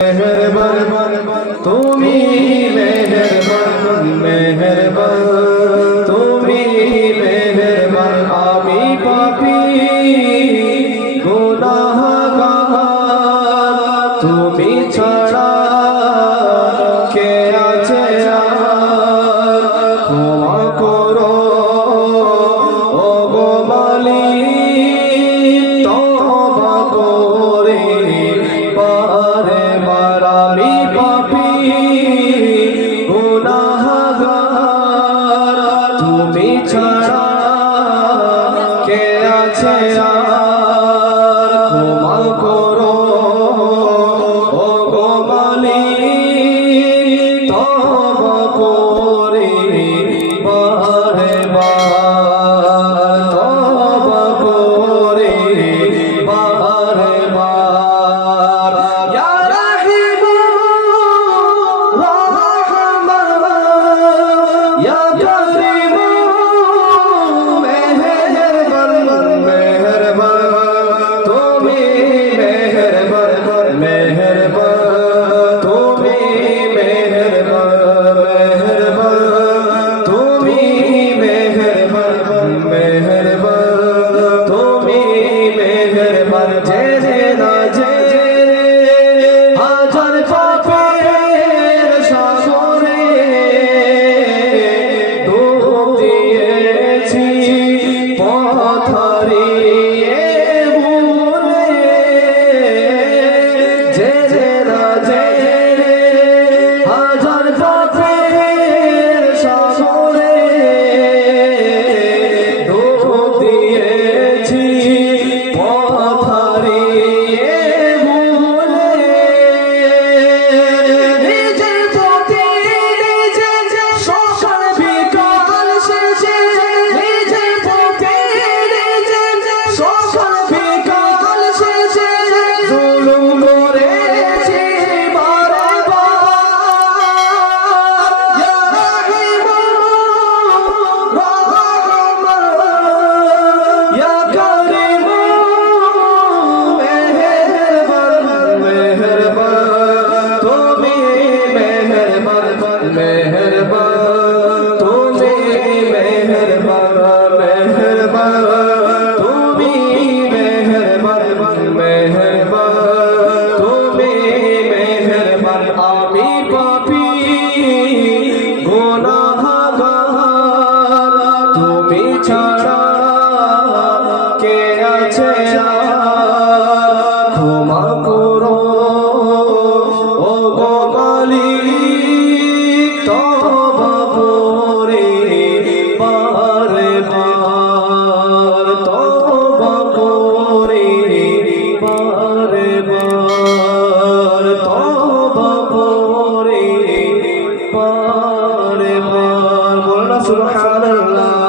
মেহরবান তুমি মেহরবান মেহরবান তুমি মেহরবান আমি পাপি গুনাহগার তুমি ছা কাছে ever সুবহানাল্লাহ।